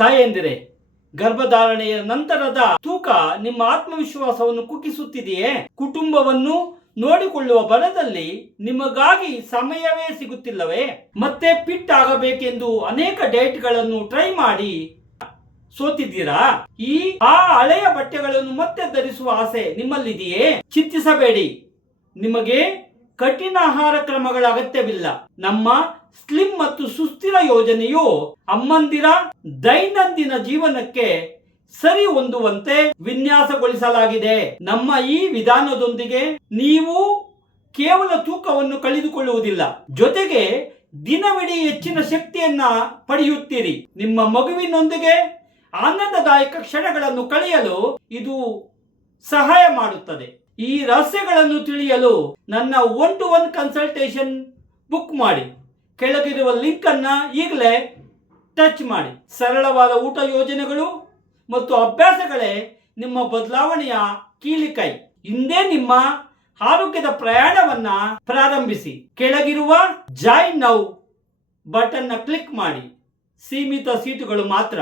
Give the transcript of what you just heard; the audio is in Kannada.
ತಾಯಂದಿರೆ, ಗರ್ಭಧಾರಣೆಯ ನಂತರದ ತೂಕ ನಿಮ್ಮ ಆತ್ಮವಿಶ್ವಾಸವನ್ನು ಕುಗ್ಗಿಸುತ್ತಿದೆಯೇ? ಕುಟುಂಬವನ್ನು ನೋಡಿಕೊಳ್ಳುವ ಬರದಲ್ಲಿ ನಿಮಗಾಗಿ ಸಮಯವೇ ಸಿಗುತ್ತಿಲ್ಲವೇ? ಮತ್ತೆ ಫಿಟ್ ಆಗಬೇಕೆಂದು ಅನೇಕ ಡಯಟ್ಗಳನ್ನು ಟ್ರೈ ಮಾಡಿ ಸೋತಿದ್ದೀರಾ? ಆ ಹಳೆಯ ಬಟ್ಟೆಗಳನ್ನು ಮತ್ತೆ ಧರಿಸುವ ಆಸೆ ನಿಮ್ಮಲ್ಲಿದೆಯೇ? ಚಿಂತಿಸಬೇಡಿ, ನಿಮಗೆ ಕಠಿಣ ಆಹಾರ ಕ್ರಮಗಳ ಅಗತ್ಯವಿಲ್ಲ. ನಮ್ಮ ಸ್ಲಿಮ್ ಮತ್ತು ಸುಸ್ಥಿರ ಯೋಜನೆಯು ಅಮ್ಮಂದಿರ ದೈನಂದಿನ ಜೀವನಕ್ಕೆ ಸರಿ ಹೊಂದುವಂತೆ ವಿನ್ಯಾಸಗೊಳಿಸಲಾಗಿದೆ. ನಮ್ಮ ಈ ವಿಧಾನದೊಂದಿಗೆ ನೀವು ಕೇವಲ ತೂಕವನ್ನು ಕಳೆದುಕೊಳ್ಳುವುದಿಲ್ಲ, ಜೊತೆಗೆ ದಿನವಿಡೀ ಹೆಚ್ಚಿನ ಶಕ್ತಿಯನ್ನ ಪಡೆಯುತ್ತೀರಿ. ನಿಮ್ಮ ಮಗುವಿನೊಂದಿಗೆ ಆನಂದದಾಯಕ ಕ್ಷಣಗಳನ್ನು ಕಳೆಯಲು ಇದು ಸಹಾಯ ಮಾಡುತ್ತದೆ. ಈ ರಹಸ್ಯಗಳನ್ನು ತಿಳಿಯಲು ನನ್ನ 1-to-1 ಕನ್ಸಲ್ಟೇಷನ್ ಬುಕ್ ಮಾಡಿ. ಕೆಳಗಿರುವ ಲಿಂಕ್ ಅನ್ನ ಈಗಲೇ ಟಚ್ ಮಾಡಿ. ಸರಳವಾದ ಊಟ ಯೋಜನೆಗಳು ಮತ್ತು ಅಭ್ಯಾಸಗಳೇ ನಿಮ್ಮ ಬದಲಾವಣೆಯ ಕೀಲಿಕೈ. ಹಿಂದೆ ನಿಮ್ಮ ಆರೋಗ್ಯದ ಪ್ರಯಾಣವನ್ನ ಪ್ರಾರಂಭಿಸಿ. ಕೆಳಗಿರುವ ಜಾಯಿನ್ ನೌ ಬಟನ್ ಕ್ಲಿಕ್ ಮಾಡಿ. ಸೀಮಿತ ಸೀಟುಗಳು ಮಾತ್ರ.